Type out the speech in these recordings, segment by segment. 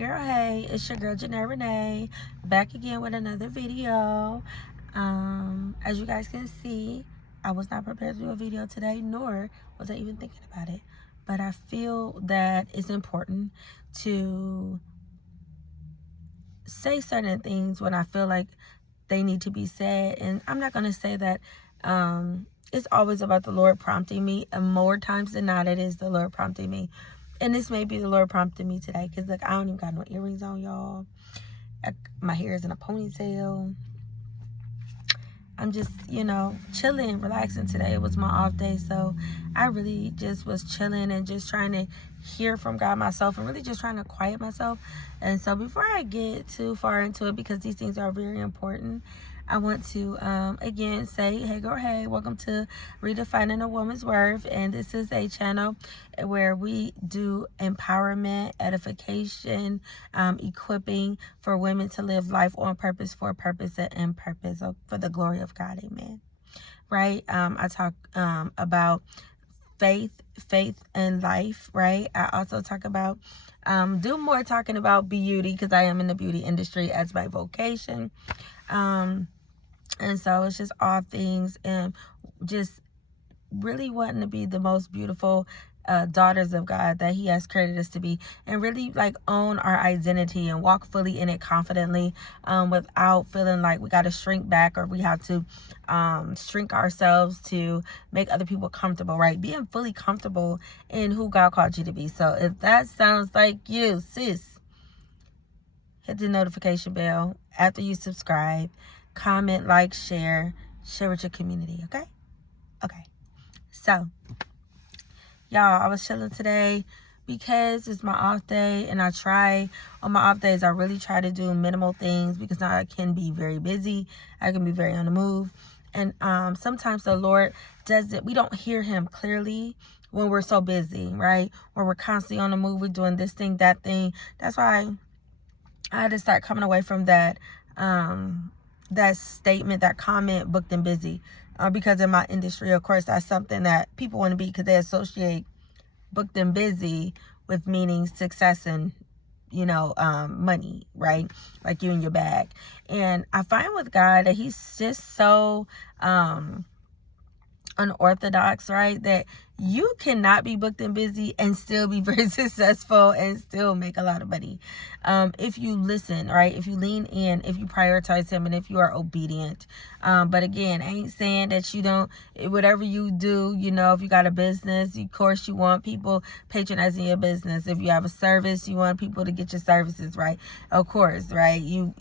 girl, hey, it's your girl Janae Renee, back again with another video. As you guys can see, I was not prepared to do a video today, nor was I even thinking about it. But I feel that it's important to say certain things when I feel like they need to be said. And I'm not going to say that it's always about the Lord prompting me, and more times than not, it is the Lord prompting me. And this may be the Lord prompting me today, because look, I don't even got no earrings on, y'all. My hair is in a ponytail. I'm just, chilling, relaxing today. It was my off day, so I really just was chilling and just trying to hear from God myself, and really just trying to quiet myself. And so before I get too far into it, because these things are very important, I want to again say, hey girl, hey, welcome to Redefining a Woman's Worth. And this is a channel where we do empowerment, edification, equipping for women to live life on purpose, for purpose, and in purpose, for the glory of God. Amen. Right? I talk about faith and life, right? I also talk about do more talking about beauty, because I am in the beauty industry as my vocation. And so it's just all things, and just really wanting to be the most beautiful daughters of God that He has created us to be, and really like own our identity and walk fully in it confidently, without feeling like we got to shrink back, or we have to shrink ourselves to make other people comfortable, right? Being fully comfortable in who God called you to be. So if that sounds like you, sis, hit the notification bell after you subscribe, comment, like, share with your community. Okay. So y'all, I was chilling today because it's my off day, and on my off days I really try to do minimal things, because now I can be very busy, I can be very on the move, and sometimes the Lord does it, we don't hear Him clearly when we're so busy, right? When we're constantly on the move, we're doing this thing, that thing. That's why I had to start coming away from that that statement, that comment, booked and busy, because in my industry, of course, that's something that people want to be, because they associate booked and busy with meaning success and money, right? Like you in your bag. And I find with God that He's just so unorthodox, right? That you cannot be booked and busy and still be very successful and still make a lot of money, if you listen, right? If you lean in, if you prioritize Him, and if you are obedient. But again, I ain't saying that you don't, whatever you do, if you got a business, of course you want people patronizing your business. If you have a service, you want people to get your services, right? Of course, right? You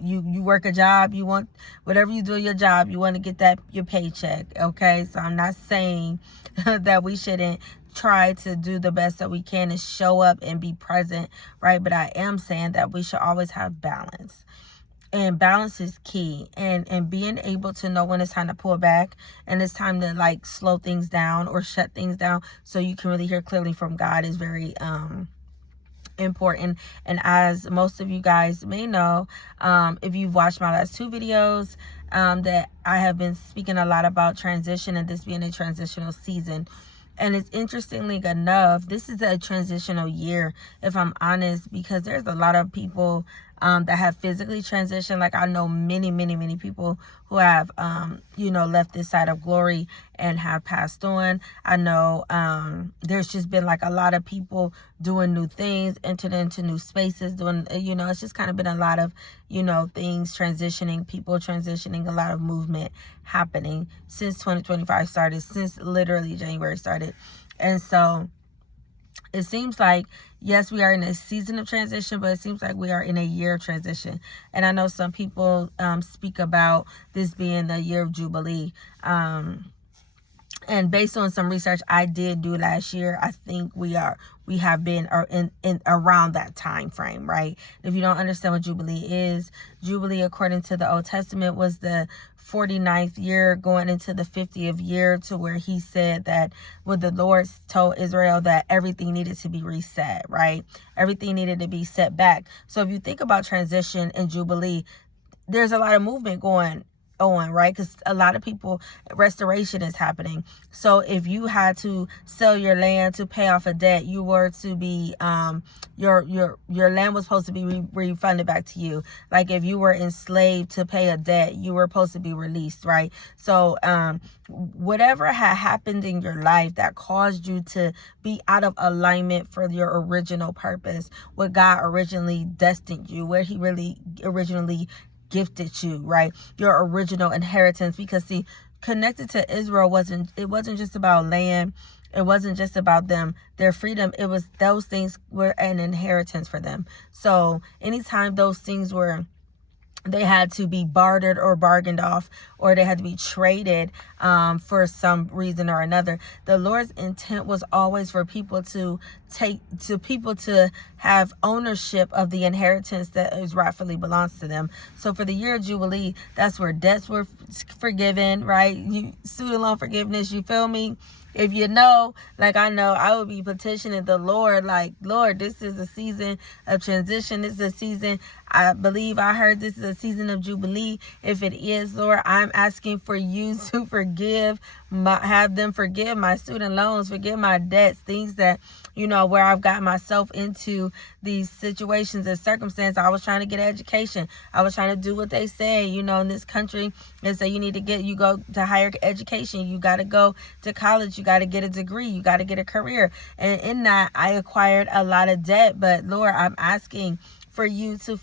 work a job, you want, whatever you do in your job, you want to get that, your paycheck. Okay, so I'm not saying that we shouldn't try to do the best that we can and show up and be present, right? But I am saying that we should always have balance, and balance is key, and being able to know when it's time to pull back, and it's time to like slow things down or shut things down, so you can really hear clearly from God, is very important. And as most of you guys may know, if you've watched my last two videos, that I have been speaking a lot about transition, and this being a transitional season. And it's interestingly enough, this is a transitional year, if I'm honest, because there's a lot of people that have physically transitioned. Like I know many people who have, left this side of glory and have passed on. I know there's just been like a lot of people doing new things, entered into new spaces, doing, it's just kind of been a lot of, things transitioning, people transitioning, a lot of movement happening since 2025 started, since literally January started. And so it seems like, yes, we are in a season of transition, but it seems like we are in a year of transition. And I know some people speak about this being the year of Jubilee. And based on some research I did do last year, I think we have been in around that time frame, right? If you don't understand what Jubilee is, Jubilee, according to the Old Testament, was the 49th year going into the 50th year, to where He said that, the Lord told Israel that everything needed to be reset, right? Everything needed to be set back. So if you think about transition and Jubilee, there's a lot of movement going on, right? Because a lot of people, restoration is happening. So if you had to sell your land to pay off a debt, you were to be your land was supposed to be refunded back to you. Like if you were enslaved to pay a debt, you were supposed to be released, right? So whatever had happened in your life that caused you to be out of alignment for your original purpose, what God originally destined you, where he really originally gifted you, right? Your original inheritance. Because see, connected to Israel wasn't just about land. It wasn't just about them, their freedom. It was those things were an inheritance for them. So anytime those things they had to be bartered or bargained off, or they had to be traded for some reason or another, the Lord's intent was always for people to have ownership of the inheritance that is rightfully belongs to them. So for the year of Jubilee, that's where debts were forgiven, right? Student loan forgiveness, you feel me? If you know, like I know, I would be petitioning the Lord, like, Lord, this is a season of transition. This is a season, I believe I heard this is a season of Jubilee. If it is, Lord, I'm asking for you to have them forgive my student loans, forgive my debts, things that, where I've got myself into these situations and circumstances. I was trying to get an education. I was trying to do what they say, in this country. They say you go to higher education. You got to go to college. You got to get a degree. You got to get a career. And in that, I acquired a lot of debt. But Lord, I'm asking for you to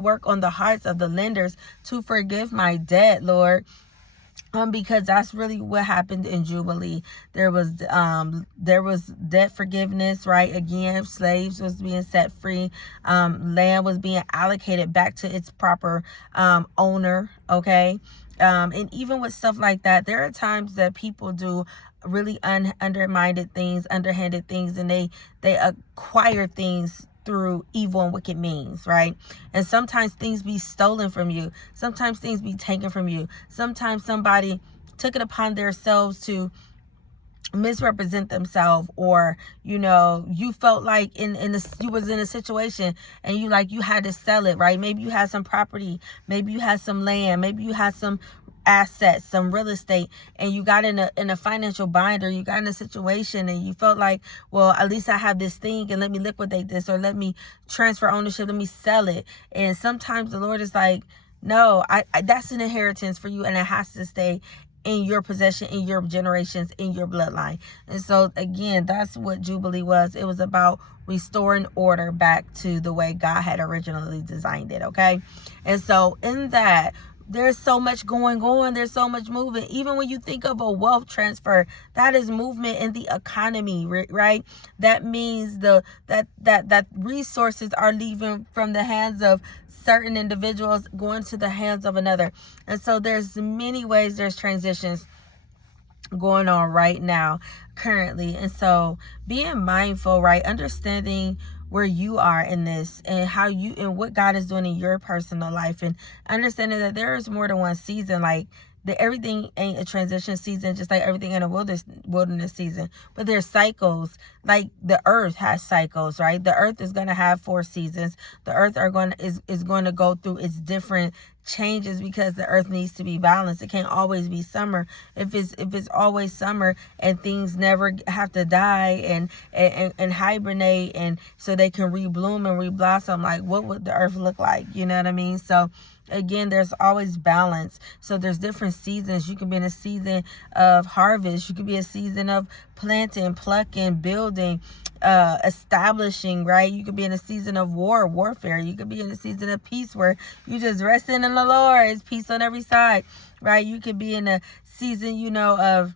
work on the hearts of the lenders to forgive my debt, Lord. Because that's really what happened in Jubilee. There was debt forgiveness, right? Again, slaves was being set free. Land was being allocated back to its proper owner. Okay. And even with stuff like that, there are times that people do really underhanded things, and they acquire things through evil and wicked means, right? And sometimes things be stolen from you. Sometimes things be taken from you. Sometimes somebody took it upon themselves to misrepresent themselves, or you felt like you was in a situation and you had to sell it, right? Maybe you had some property, maybe you had some land, maybe you had some assets, some real estate, and you got in a financial bind, or you got in a situation and you felt like, well, at least I have this thing and let me liquidate this, or let me transfer ownership, let me sell it. And sometimes the Lord is like, no, I that's an inheritance for you, and it has to stay in your possession, in your generations, in your bloodline. And so again, that's what Jubilee was. It was about restoring order back to the way God had originally designed it. Okay. And so in that, there's so much going on. There's so much movement. Even when you think of a wealth transfer, that is movement in the economy, right? That means that resources are leaving from the hands of certain individuals going to the hands of another. And so there's many ways there's transitions going on right now currently. And so being mindful, right? Understanding where you are in this, and how you and what God is doing in your personal life, and understanding that there is more than one season. Like everything ain't a transition season, just like everything in a wilderness season. But there's cycles. Like the earth has cycles, right? The earth is going to have 4 seasons. The earth is going to go through its different changes, because the earth needs to be balanced. It can't always be summer. If it's always summer and things never have to die and hibernate, and so they can rebloom and reblossom, like what would the earth look like? You know what I mean? So again, there's always balance. So there's different seasons. You can be in a season of harvest. You could be a season of planting, plucking, building, establishing, right? You could be in a season of warfare. You could be in a season of peace, where you just resting in the Lord. It's peace on every side, right? You could be in a season, of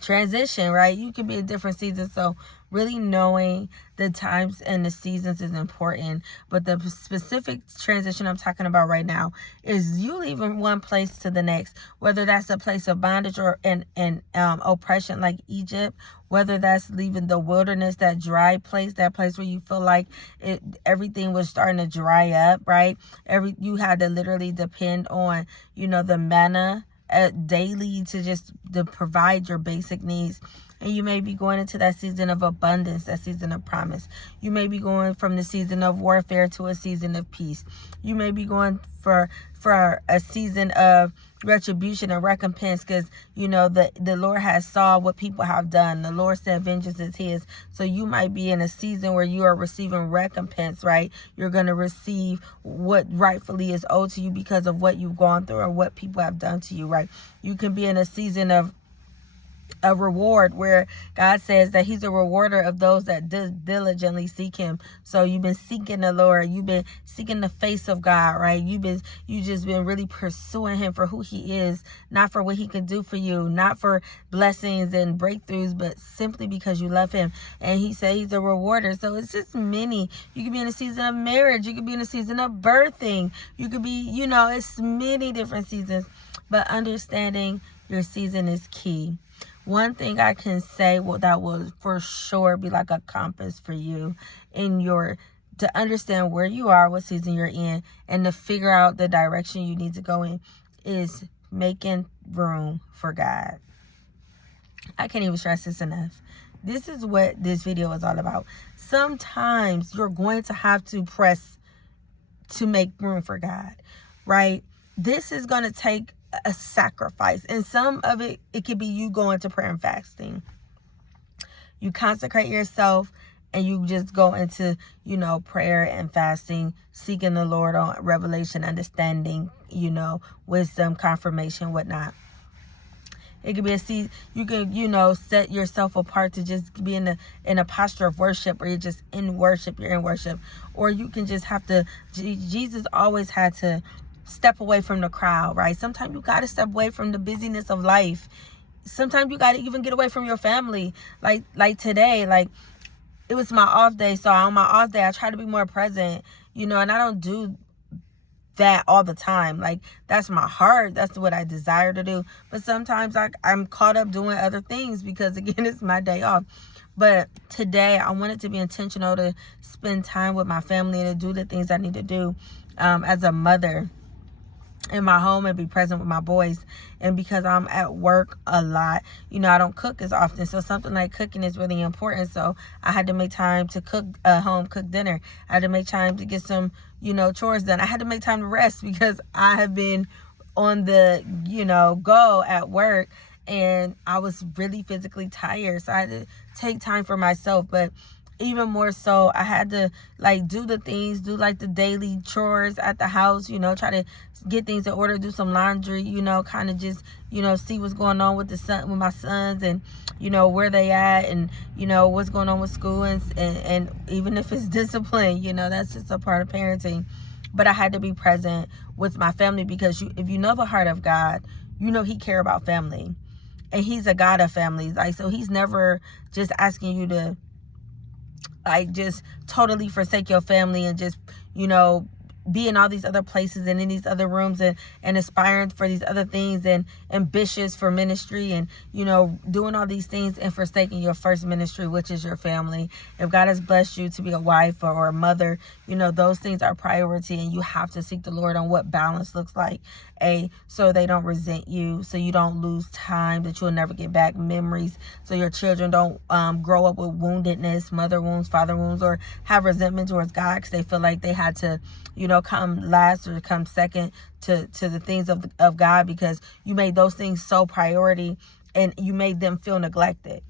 transition, right? You could be in different seasons. So really knowing the times and the seasons is important. But the specific transition I'm talking about right now is you leaving one place to the next, whether that's a place of bondage or and oppression like Egypt, whether that's leaving the wilderness, that dry place, that place where you feel like everything was starting to dry up, right? You had to literally depend on, the manna daily to provide your basic needs. And you may be going into that season of abundance, that season of promise. You may be going from the season of warfare to a season of peace. You may be going for a season of retribution and recompense, because the Lord has saw what people have done. The Lord said vengeance is his. So you might be in a season where you are receiving recompense, right? You're going to receive what rightfully is owed to you because of what you've gone through or what people have done to you, right? You can be in a season of a reward where God says that he's a rewarder of those that diligently seek him. So you've been seeking the Lord, you've been seeking the face of God, right? You just been really pursuing him for who he is, not for what he can do for you, not for blessings and breakthroughs, but simply because you love him. And he said he's a rewarder. So it's just many. You could be in a season of marriage, you could be in a season of birthing, you could be, it's many different seasons, but understanding your season is key. One thing I can say, that will for sure be like a compass for you to understand where you are, what season you're in, and to figure out the direction you need to go in, is making room for God. I can't even stress this enough. This is what this video is all about. Sometimes you're going to have to press to make room for God, right? This is going to take a sacrifice, and some of it could be you going to prayer and fasting. You consecrate yourself and you just go into prayer and fasting, seeking the Lord on revelation, understanding, wisdom, confirmation, whatnot. It could be a season you can set yourself apart to just be in a posture of worship, or you're just in worship, you're in worship. Or you can just have to, Jesus always had to step away from the crowd, right? Sometimes you got to step away from the busyness of life. Sometimes you got to even get away from your family. Like today, like it was my off day. So on my off day, I try to be more present, and I don't do that all the time. Like that's my heart. That's what I desire to do. But sometimes I'm caught up doing other things because, again, it's my day off. But today I wanted to be intentional to spend time with my family and to do the things I need to do as a mother in my home and be present with my boys. And because I'm at work a lot, I don't cook as often, so something like cooking is really important. So I had to make time to cook cook dinner. I had to make time to get some chores done. I had to make time to rest because I have been on the go at work, and I was really physically tired, so I had to take time for myself. But even more so, I had to do the things, do the daily chores at the house, try to get things in order, do some laundry, kind of just, see what's going on with my sons, and, where they at, and, what's going on with school, and even if it's discipline, that's just a part of parenting. But I had to be present with my family because if you know the heart of God, he cares about family, and he's a God of families. So he's never just asking you to just totally forsake your family and just, be in all these other places and in these other rooms and aspiring for these other things and ambitious for ministry and, doing all these things and forsaking your first ministry, which is your family. If God has blessed you to be a wife or a mother, those things are priority, and you have to seek the Lord on what balance looks like, so they don't resent you, so you don't lose time that you'll never get back, memories, so your children don't grow up with woundedness, mother wounds, father wounds, or have resentment towards God because they feel like they had to, come last or come second to the things of God because you made those things so priority and you made them feel neglected.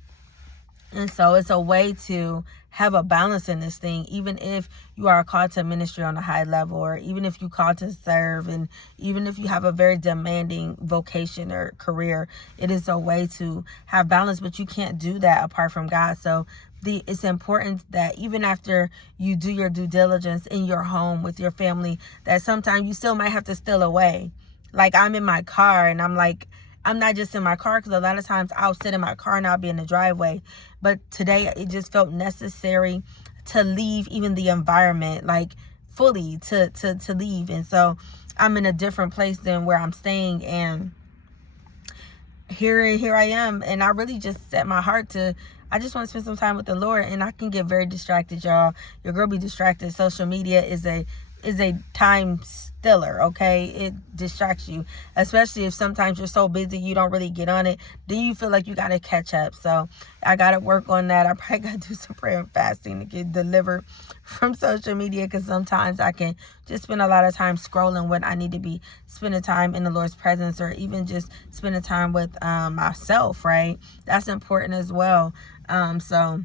And so it's a way to have a balance in this thing, even if you are called to ministry on a high level, or even if you called to serve, and even if you have a very demanding vocation or career, it is a way to have balance, but you can't do that apart from God. So it's important that even after you do your due diligence in your home with your family, that sometimes you still might have to steal away. Like I'm in my car and I'm not just in my car, because a lot of times I'll sit in my car and I'll be in the driveway. But today it just felt necessary to leave even the environment, fully to leave. And so I'm in a different place than where I'm staying. And here I am. And I really just set my heart to, I just want to spend some time with the Lord, and I can get very distracted, y'all. Your girl be distracted. Social media is is a time stiller, okay? It distracts you, especially if sometimes you're so busy you don't really get on it. Then you feel like you got to catch up. So I got to work on that. I probably got to do some prayer and fasting to get delivered from social media, because sometimes I can just spend a lot of time scrolling when I need to be spending time in the Lord's presence, or even just spending time with myself, right? That's important as well. So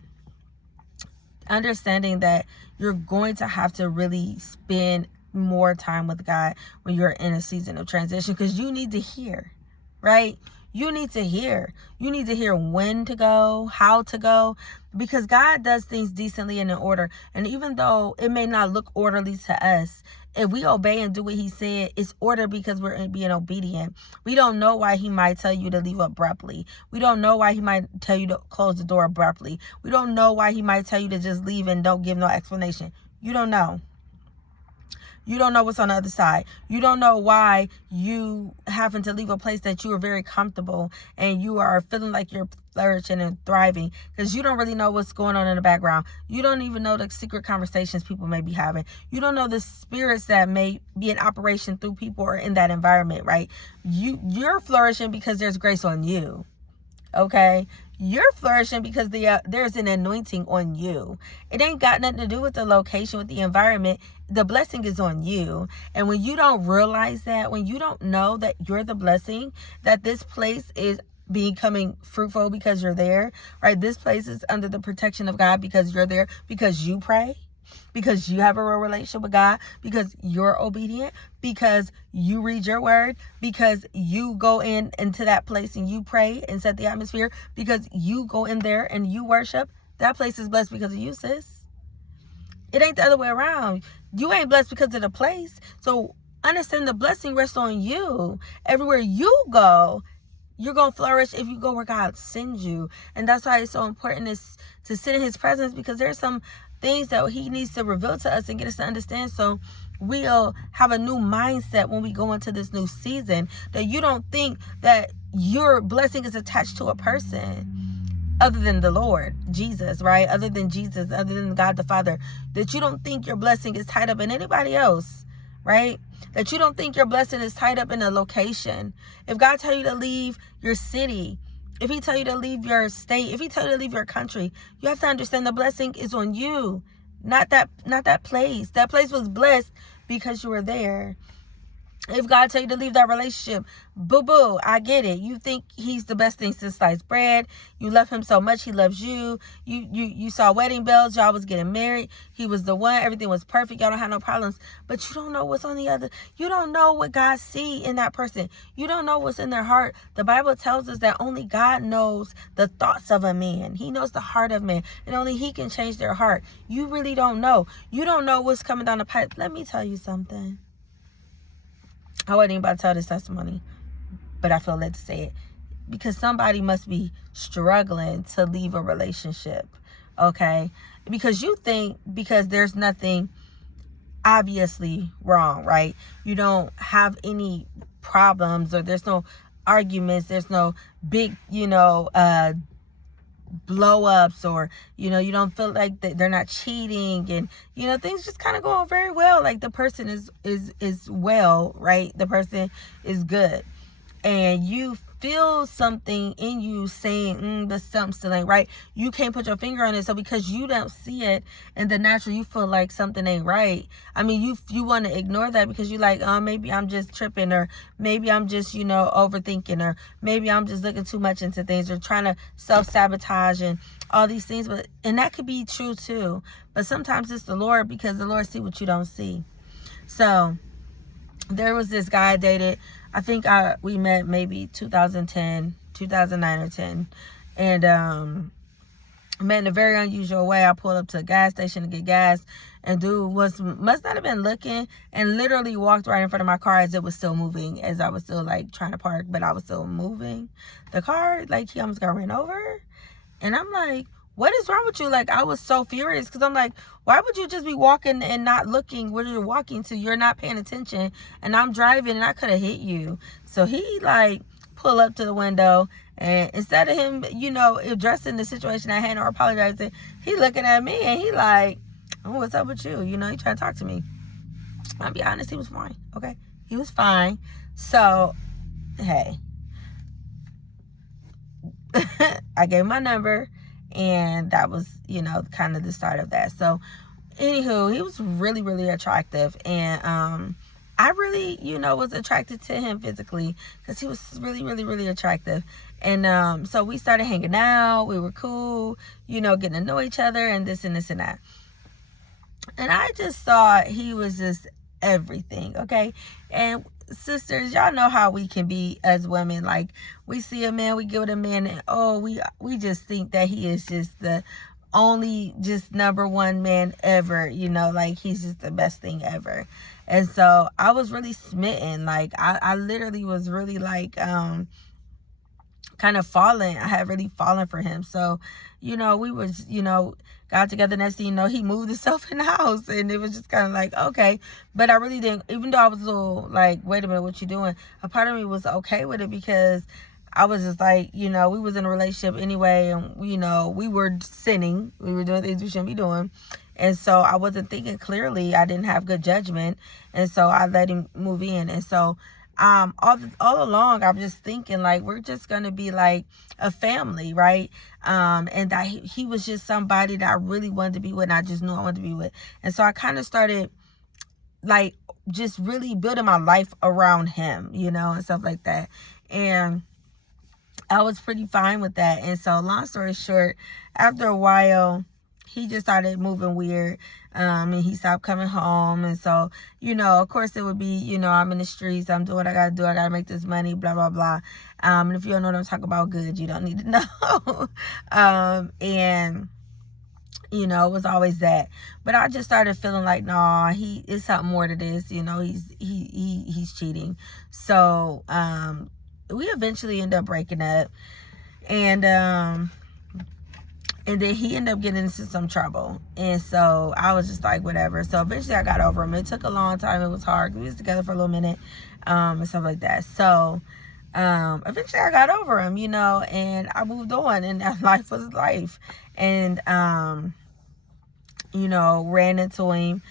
understanding that you're going to have to really spend more time with God when you're in a season of transition, because you need to hear, right? You need to hear. You need to hear when to go, how to go, because God does things decently and in order. And even though it may not look orderly to us, if we obey and do what he said, it's order because we're being obedient. We don't know why he might tell you to leave abruptly. We don't know why he might tell you to close the door abruptly. We don't know why he might tell you to just leave and don't give no explanation. You don't know. You don't know what's on the other side. You don't know why you happen to leave a place that you are very comfortable and you are feeling like you're flourishing and thriving, because you don't really know what's going on in the background. You don't even know the secret conversations people may be having. You don't know the spirits that may be in operation through people or in that environment, right? You're flourishing because there's grace on you. Okay, you're flourishing because there's an anointing on you. It ain't got nothing to do with the location, with the environment. The blessing is on you. And when you don't realize that, when you don't know that you're the blessing, that this place is becoming fruitful because you're there, right? This place is under the protection of God because you're there, because you pray, because you have a real relationship with God, because you're obedient, because you read your word, because you go into that place and you pray and set the atmosphere, because you go in there and you worship. That place is blessed because of you, sis. It ain't the other way around. You ain't blessed because of the place. So understand the blessing rests on you. Everywhere you go, you're going to flourish if you go where God sends you. And that's why it's so important to sit in his presence, because there's some things that he needs to reveal to us and get us to understand, so we'll have a new mindset when we go into this new season, that you don't think that your blessing is attached to a person other than the Lord Jesus, right? Other than Jesus, other than God the Father, that you don't think your blessing is tied up in anybody else, right? That you don't think your blessing is tied up in a location. If God tell you to leave your city, if he tell you to leave your state, if he tell you to leave your country, you have to understand the blessing is on you, not that place. That place was blessed because you were there. If God tell you to leave that relationship, boo-boo, I get it. You think he's the best thing since sliced bread. You love him so much. He loves you. You saw wedding bells. Y'all was getting married. He was the one. Everything was perfect. Y'all don't have no problems. But you don't know what's on the other. You don't know what God see in that person. You don't know what's in their heart. The Bible tells us that only God knows the thoughts of a man. He knows the heart of man. And only he can change their heart. You really don't know. You don't know what's coming down the pipe. Let me tell you something. I wasn't even about to tell this testimony, but I feel led to say it, because somebody must be struggling to leave a relationship, okay? Because you think because there's nothing obviously wrong, right? You don't have any problems, or there's no arguments, there's no big, blow-ups, or you don't feel like they're not cheating, and things just kind of going very well, like the person is well, right? The person is good, and you feel something in you saying but something still ain't right. You can't put your finger on it, so because you don't see it in the natural, you feel like something ain't right. I mean, you want to ignore that because you like, maybe I'm just tripping, or maybe I'm just overthinking, or maybe I'm just looking too much into things, or trying to self-sabotage and all these things. And that could be true too, but sometimes it's the Lord, because the Lord see what you don't see. So there was this guy I dated. I think we met maybe 2010, 2009 or 10. And met in a very unusual way. I pulled up to a gas station to get gas, and dude must not have been looking, and literally walked right in front of my car as it was still moving, as I was still like trying to park, but I was still moving the car. Like, he almost got ran over. And I'm like, what is wrong with you? Like, I was so furious, because I'm like, why would you just be walking and not looking where you're walking to? You're not paying attention, and I'm driving, and I could have hit you. So he like pull up to the window, and instead of him, addressing the situation at hand or apologizing, he looking at me, and he like, oh, what's up with you? He trying to talk to me. I'll be honest, he was fine. Okay, he was fine. So, hey, I gave my number, and that was, kind of the start of that. So, anywho, he was really, really attractive, and I really, was attracted to him physically because he was really, really, really attractive. And so we started hanging out. We were cool, getting to know each other and this and this and that. And I just thought he was just everything, okay? And sisters, y'all know how we can be as women. Like, we see a man, we get with a man, and we just think that he is just the only just number one man ever, like he's just the best thing ever. And so I was really smitten. Like, I literally was really like kind of falling. I had really fallen for him. So, we was, got together. Next thing you know, he moved himself in the house, and it was just kind of like, okay. But I really didn't, even though I was a little like, wait a minute, what you doing? A part of me was okay with it because I was just like, we was in a relationship anyway, and we were sinning. We were doing things we shouldn't be doing. And so I wasn't thinking clearly. I didn't have good judgment. And so I let him move in. And so all along, I'm just thinking, like, we're just going to be like a family, right? And that he was just somebody that I really wanted to be with, and I just knew I wanted to be with. And so I kind of started, like, just really building my life around him, and stuff like that. And I was pretty fine with that. And so, long story short, after a while, he just started moving weird, and he stopped coming home. And so, of course, it would be, I'm in the streets, I'm doing what I gotta do, I gotta make this money, blah, blah, blah. And if you don't know what I'm talking about, good, you don't need to know. And it was always that. But I just started feeling like, nah, he is something more to this. He's cheating. So we eventually ended up breaking up, and then he ended up getting into some trouble. And so I was just like, whatever. So eventually I got over him. It took a long time. It was hard. We was together for a little minute, and stuff like that. So eventually I got over him, and I moved on, and life was life. And ran into him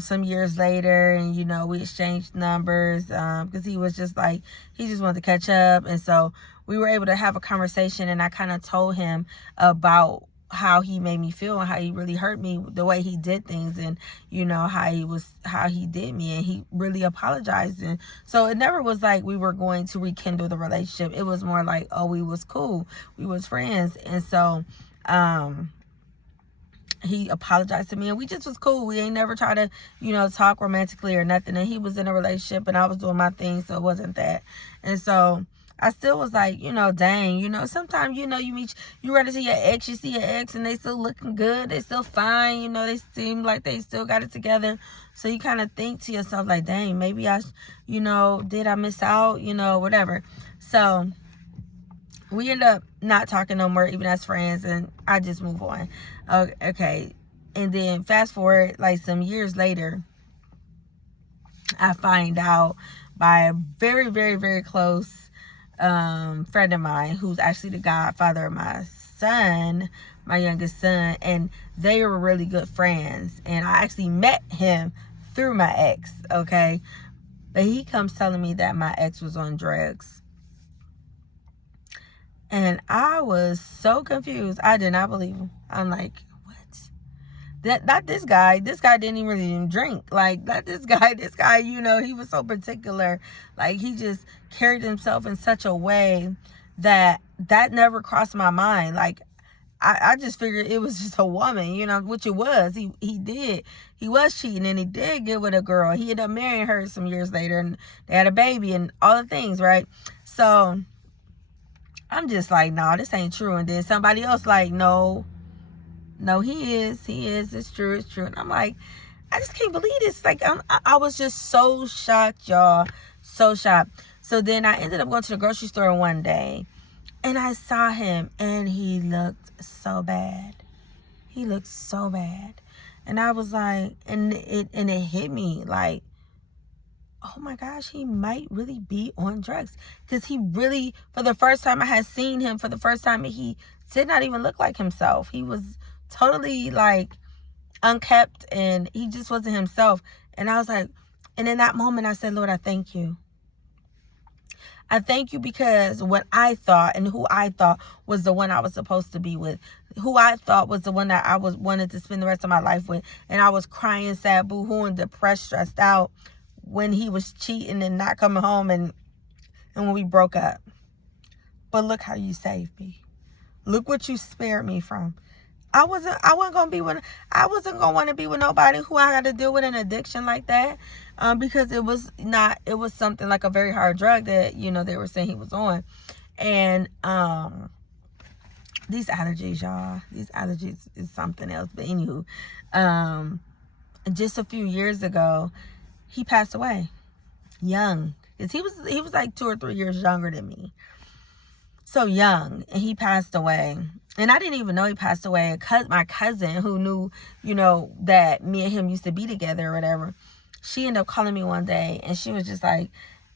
some years later, and we exchanged numbers because he was just like, he just wanted to catch up. And so we were able to have a conversation, and I kind of told him about how he made me feel and how he really hurt me, the way he did things, and how he did me, and he really apologized. And so it never was like we were going to rekindle the relationship. It was more like, oh, we was cool, we was friends. And so he apologized to me, and we just was cool. We ain't never try to, talk romantically or nothing. And he was in a relationship, and I was doing my thing, so it wasn't that. And so I still was like, dang, sometimes, you run into your ex, you see your ex, and they still looking good, they still fine, they seem like they still got it together. So you kind of think to yourself like, dang, maybe I, did I miss out, whatever. So we end up not talking no more, even as friends, and I just move on. Okay. And then fast forward, like, some years later, I find out by a very, very, very close friend of mine, who's actually the godfather of my son, my youngest son, and they were really good friends. And I actually met him through my ex, okay? But he comes telling me that my ex was on drugs. And I was so confused. I did not believe him. I'm like, what? Not this guy. This guy didn't even really drink. Like, not this guy. This guy, he was so particular. Like, he just carried himself in such a way that never crossed my mind. Like, I just figured it was just a woman, which it was. He was cheating, and he did get with a girl. He ended up marrying her some years later, and they had a baby and all the things, right? So I'm just like, no, this ain't true. And then somebody else like, no, he is, it's true. And I'm like, I just can't believe this. Like, I was just so shocked, y'all, so shocked. So then I ended up going to the grocery store one day, and I saw him, and he looked so bad. And I was like, and it hit me like, oh my gosh, he might really be on drugs. Because he really, for the first time I had seen him, he did not even look like himself. He was totally like unkept, and he just wasn't himself. And I was like, and in that moment I said, Lord, I thank you. I thank you because what I thought and who I thought was the one I was supposed to be with, who I thought was the one that I wanted to spend the rest of my life with, and I was crying, sad, boo-hooing, depressed, stressed out when he was cheating and not coming home and when we broke up. But look how you saved me. Look what you spared me from. I wasn't gonna want to be with nobody who I had to deal with an addiction like that, because it was something like a very hard drug that, they were saying he was on. And these allergies, y'all, is something else. But anywho, just a few years ago, he passed away young, because he was like 2 or 3 years younger than me. So young, and he passed away. And I didn't even know he passed away. My cousin, who knew, that me and him used to be together or whatever, she ended up calling me one day, and she was just like,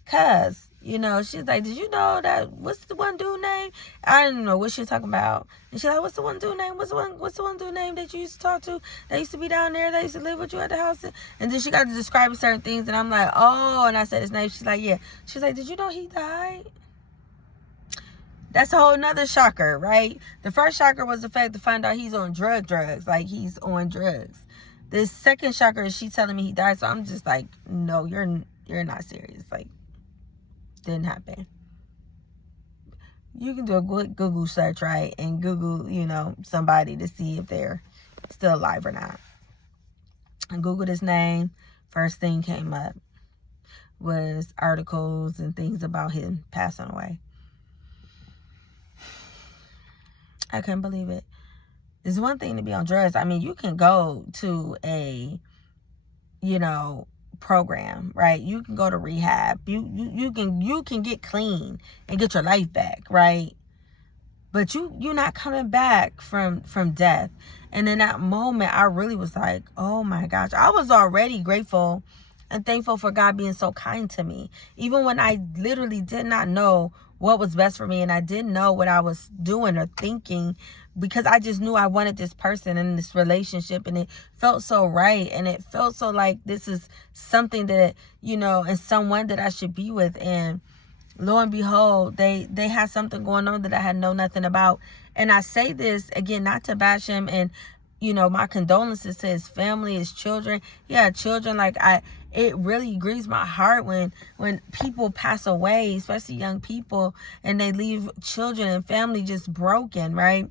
cuz, she's like, did you know that, what's the one dude name? I didn't know what she was talking about. And she's like, what's the one dude name? What's the one dude name that you used to talk to, that used to be down there, that used to live with you at the house? And then she got to describing certain things, and I'm like, oh, and I said his name. She's like, yeah. She's like, did you know he died? That's a whole nother shocker, right? The first shocker was the fact to find out he's on drugs. Like, he's on drugs. The second shocker is she telling me he died. So I'm just like, no, you're not serious. Like, didn't happen. You can do a good Google search, right? And Google, somebody to see if they're still alive or not. I Googled his name. First thing came up was articles and things about him passing away. I couldn't believe it. It's one thing to be on drugs. I mean, you can go to a, program, right? You can go to rehab. You can get clean and get your life back, right? But you're not coming back from death. And in that moment, I really was like, oh my gosh. I was already grateful and thankful for God being so kind to me. Even when I literally did not know what was best for me, and I didn't know what I was doing or thinking, because I just knew I wanted this person and this relationship, and it felt so right, and it felt so like this is something that, and someone that I should be with. And lo and behold, they had something going on that I had known nothing about. And I say this again, not to bash him, and my condolences to his family, his children. Yeah, children. Like, it really grieves my heart when people pass away, especially young people, and they leave children and family just broken, right?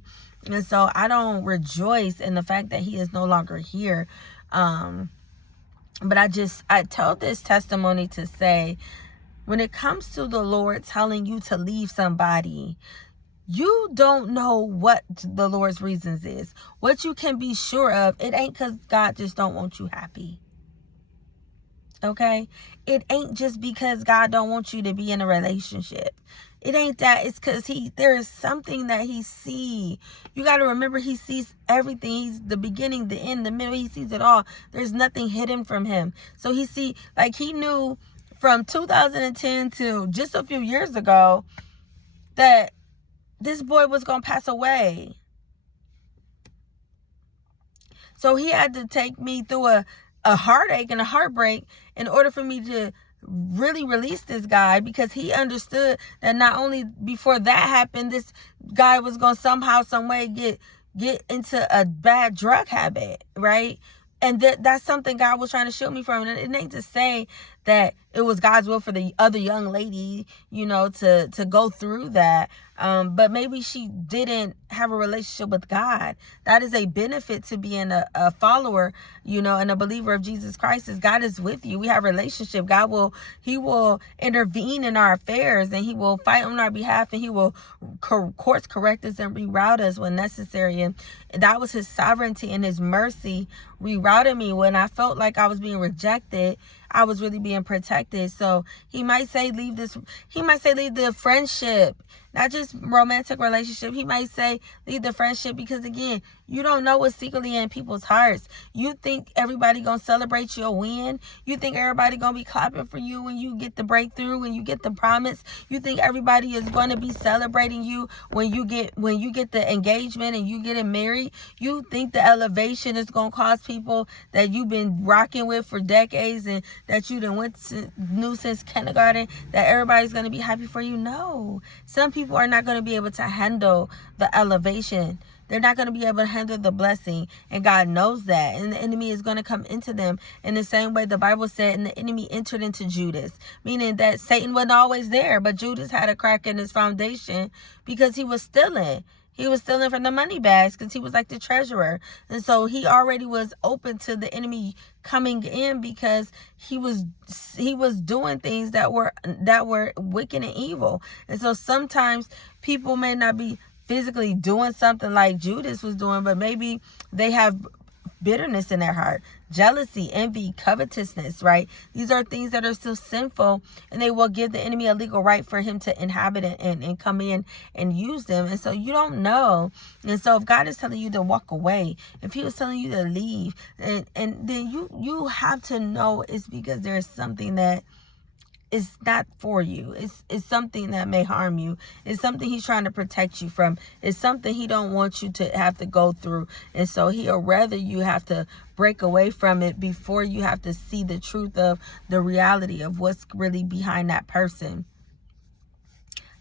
And so I don't rejoice in the fact that he is no longer here. But I tell this testimony to say, when it comes to the Lord telling you to leave somebody, you don't know what the Lord's reasons is. What you can be sure of, it ain't because God just don't want you happy. Okay? It ain't just because God don't want you to be in a relationship. It ain't that. It's because there is something that he sees. You got to remember, he sees everything. He's the beginning, the end, the middle. He sees it all. There's nothing hidden from him. So he knew from 2010 to just a few years ago that this boy was going to pass away. So he had to take me through a heartache and a heartbreak in order for me to really release this guy, because he understood that not only before that happened, this guy was going to somehow, some way get into a bad drug habit, right? And that's something God was trying to shield me from. And it ain't to say that it was God's will for the other young lady, to go through that. But maybe she didn't have a relationship with God. That is a benefit to being a follower, and a believer of Jesus Christ, is God is with you. We have a relationship. He will intervene in our affairs, and he will fight on our behalf, and he will course correct us and reroute us when necessary. And that was his sovereignty and his mercy rerouted me when I felt like I was being rejected. I was really being protected. So he might say leave the friendship, not just romantic relationship. He might say leave the friendship, because again, You don't know what's secretly in people's hearts. You think everybody gonna celebrate your win? You think everybody gonna be clapping for you when you get the breakthrough, when you get the promise? You think everybody is gonna be celebrating you when you get the engagement and you getting married? You think the elevation is gonna cause people that you've been rocking with for decades and that you knew since kindergarten, that everybody's gonna be happy for you? No. Some people are not gonna be able to handle the elevation. They're not going to be able to handle the blessing, and God knows that, and the enemy is going to come into them in the same way the Bible said, and the enemy entered into Judas, meaning that Satan wasn't always there, but Judas had a crack in his foundation because he was stealing. He was stealing from the money bags because he was like the treasurer. And so he already was open to the enemy coming in because he was doing things that were wicked and evil. And so sometimes people may not be physically doing something like Judas was doing, but maybe they have bitterness in their heart, jealousy, envy, covetousness, right? These are things that are still sinful, and they will give the enemy a legal right for him to inhabit and come in and use them. And so you don't know. And so if God is telling you to walk away, if he was telling you to leave, and then you have to know it's because there's something that it's not for you. It's something that may harm you. It's something he's trying to protect you from. It's something he don't want you to have to go through. And so he'll rather you have to break away from it before you have to see the truth of the reality of what's really behind that person.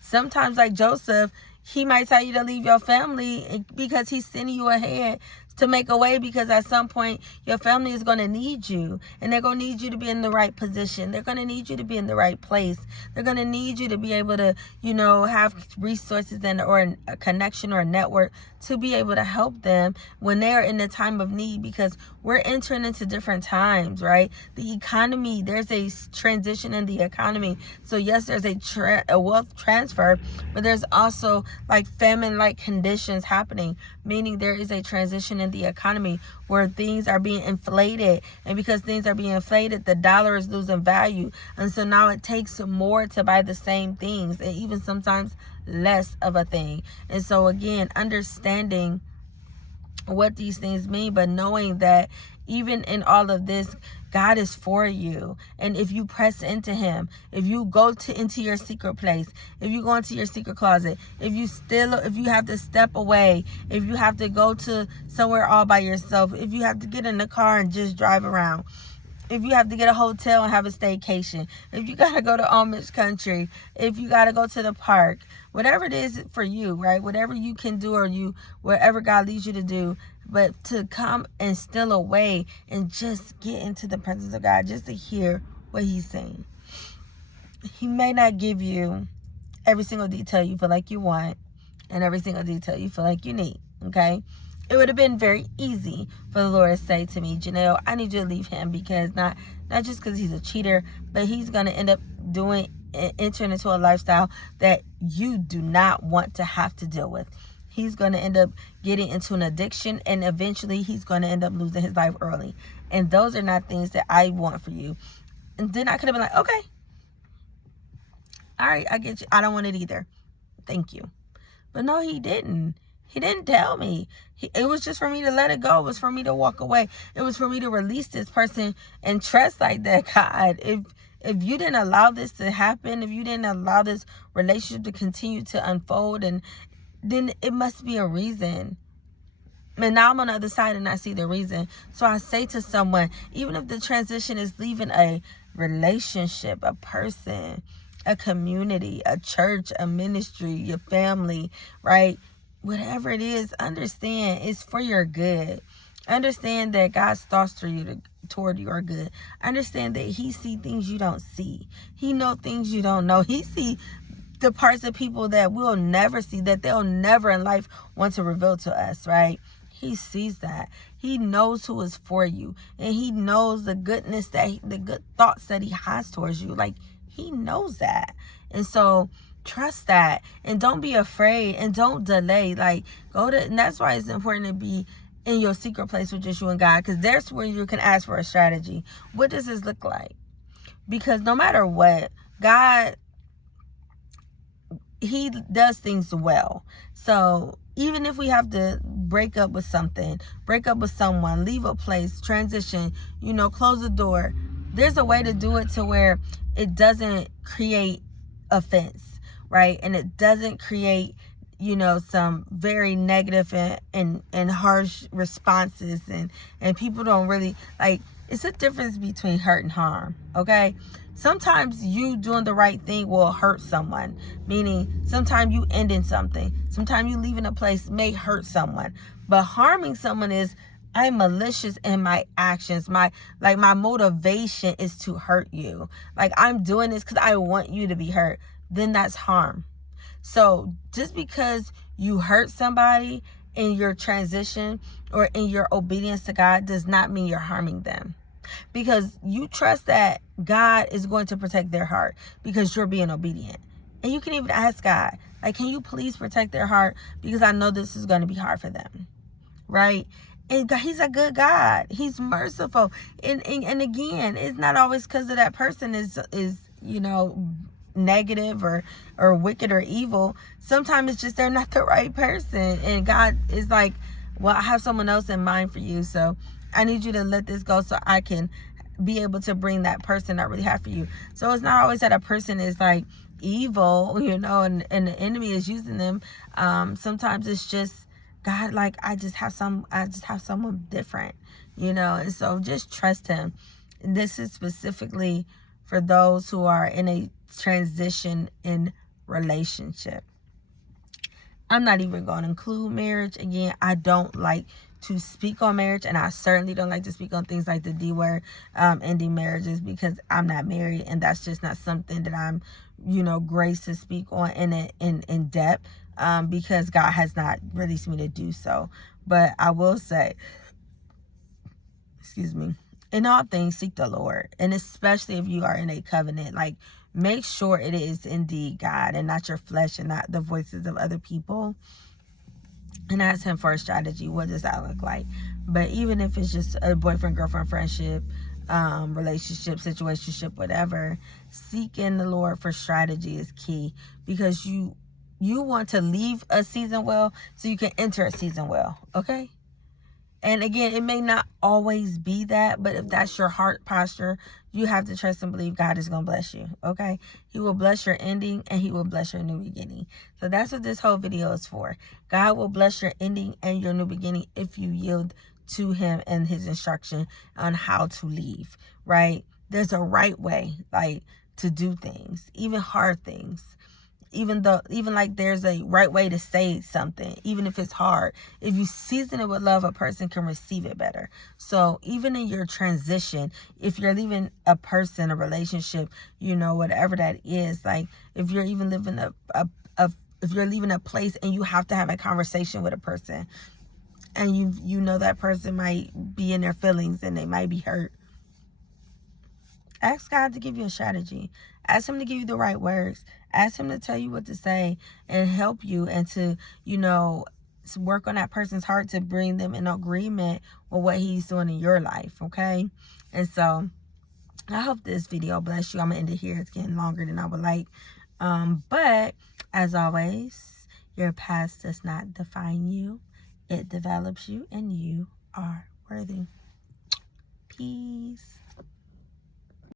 Sometimes, like Joseph, he might tell you to leave your family because he's sending you ahead to make a way, because at some point your family is going to need you, and they're going to need you to be in the right position. They're going to need you to be in the right place. They're going to need you to be able to, have resources or a connection or a network to be able to help them when they're in a time of need, because we're entering into different times, right? The economy, there's a transition in the economy. So yes, there's a wealth transfer, but there's also like famine-like conditions happening, meaning there is a transition in the economy where things are being inflated, and because things are being inflated, the dollar is losing value, and so now it takes more to buy the same things, and even sometimes less of a thing. And so again, understanding what these things mean, but knowing that even in all of this, God is for you. And if you press into him, if you go into your secret place, if you go into your secret closet, if you have to step away, if you have to go to somewhere all by yourself, if you have to get in the car and just drive around, if you have to get a hotel and have a staycation, if you got to go to Amish country, if you got to go to the park, whatever it is for you, right? Whatever you can do, or wherever God leads you to do, but to come and steal away and just get into the presence of God, just to hear what he's saying. He may not give you every single detail you feel like you want and every single detail you feel like you need, okay? It would have been very easy for the Lord to say to me, Janelle, I need you to leave him, because not just because he's a cheater, but he's going to end up entering into a lifestyle that you do not want to have to deal with. He's going to end up getting into an addiction, and eventually he's going to end up losing his life early. And those are not things that I want for you. And then I could have been like, okay, all right, I get you. I don't want it either. Thank you. But no, he didn't. He didn't tell me. It was just for me to let it go. It was for me to walk away. It was for me to release this person and trust like that. God, if you didn't allow this to happen, if you didn't allow this relationship to continue to unfold, and then it must be a reason. And now I'm on the other side and I see the reason. So I say to someone, even if the transition is leaving a relationship, a person, a community, a church, a ministry, your family, right? Whatever it is, understand it's for your good. Understand that God's thoughts toward you are good. Understand that he sees things you don't see. He knows things you don't know. He sees the parts of people that we'll never see, that they'll never in life want to reveal to us, right? He sees that. He knows who is for you, and he knows the goodness the good thoughts that he has towards you. Like, he knows that. And so trust that, and don't be afraid, and don't delay. Like, and that's why it's important to be in your secret place with just you and God, because there's where you can ask for a strategy. What does this look like? Because no matter what, God, he does things well. So even if we have to break up with something, break up with someone, leave a place, transition, close the door. There's a way to do it to where it doesn't create offense, right? And it doesn't create, some very negative and harsh responses, and people don't really like. It's a difference between hurt and harm, okay? Sometimes you doing the right thing will hurt someone, meaning sometimes you ending something, sometimes you leaving a place may hurt someone, but harming someone is, I'm malicious in my actions. My motivation is to hurt you. Like, I'm doing this because I want you to be hurt. Then that's harm. So just because you hurt somebody in your transition or in your obedience to God does not mean you're harming them. Because you trust that God is going to protect their heart because you're being obedient. And you can even ask God, like, can you please protect their heart? Because I know this is going to be hard for them. Right? And he's a good God. He's merciful. And again, it's not always because of that person is negative or wicked or evil. Sometimes it's just they're not the right person. And God is like, well, I have someone else in mind for you. So I need you to let this go so I can be able to bring that person I really have for you. So it's not always that a person is like evil, and the enemy is using them. Sometimes it's just God, like, I just have someone different, and so just trust him. And this is specifically for those who are in a transition in relationship. I'm not even going to include marriage. Again, I don't like to speak on marriage, and I certainly don't like to speak on things like the D word, ending marriages, because I'm not married, and that's just not something that I'm, graced to speak on in depth, because God has not released me to do so. But I will say, in all things, seek the Lord, and especially if you are in a covenant, like, make sure it is indeed God and not your flesh and not the voices of other people. And ask him for a strategy. What does that look like? But even if it's just a boyfriend, girlfriend, friendship, relationship, situationship, whatever, seeking the Lord for strategy is key, because you want to leave a season well so you can enter a season well, okay? And again, it may not always be that, but if that's your heart posture, you have to trust and believe God is going to bless you, okay? He will bless your ending and he will bless your new beginning. So that's what this whole video is for. God will bless your ending and your new beginning if you yield to him and his instruction on how to leave, right? There's a right way, like, to do things, even hard things. Even like there's a right way to say something, even if it's hard. If you season it with love, a person can receive it better. So even in your transition, if you're leaving a person, a relationship, whatever that is, like, if you're even living if you're leaving a place and you have to have a conversation with a person, and you know that person might be in their feelings and they might be hurt, ask God to give you a strategy. Ask him to give you the right words. Ask him to tell you what to say and help you, and to, work on that person's heart to bring them in agreement with what he's doing in your life, okay? And so I hope this video blessed you. I'm going to end it here. It's getting longer than I would like. But as always, your past does not define you. It develops you, and you are worthy. Peace.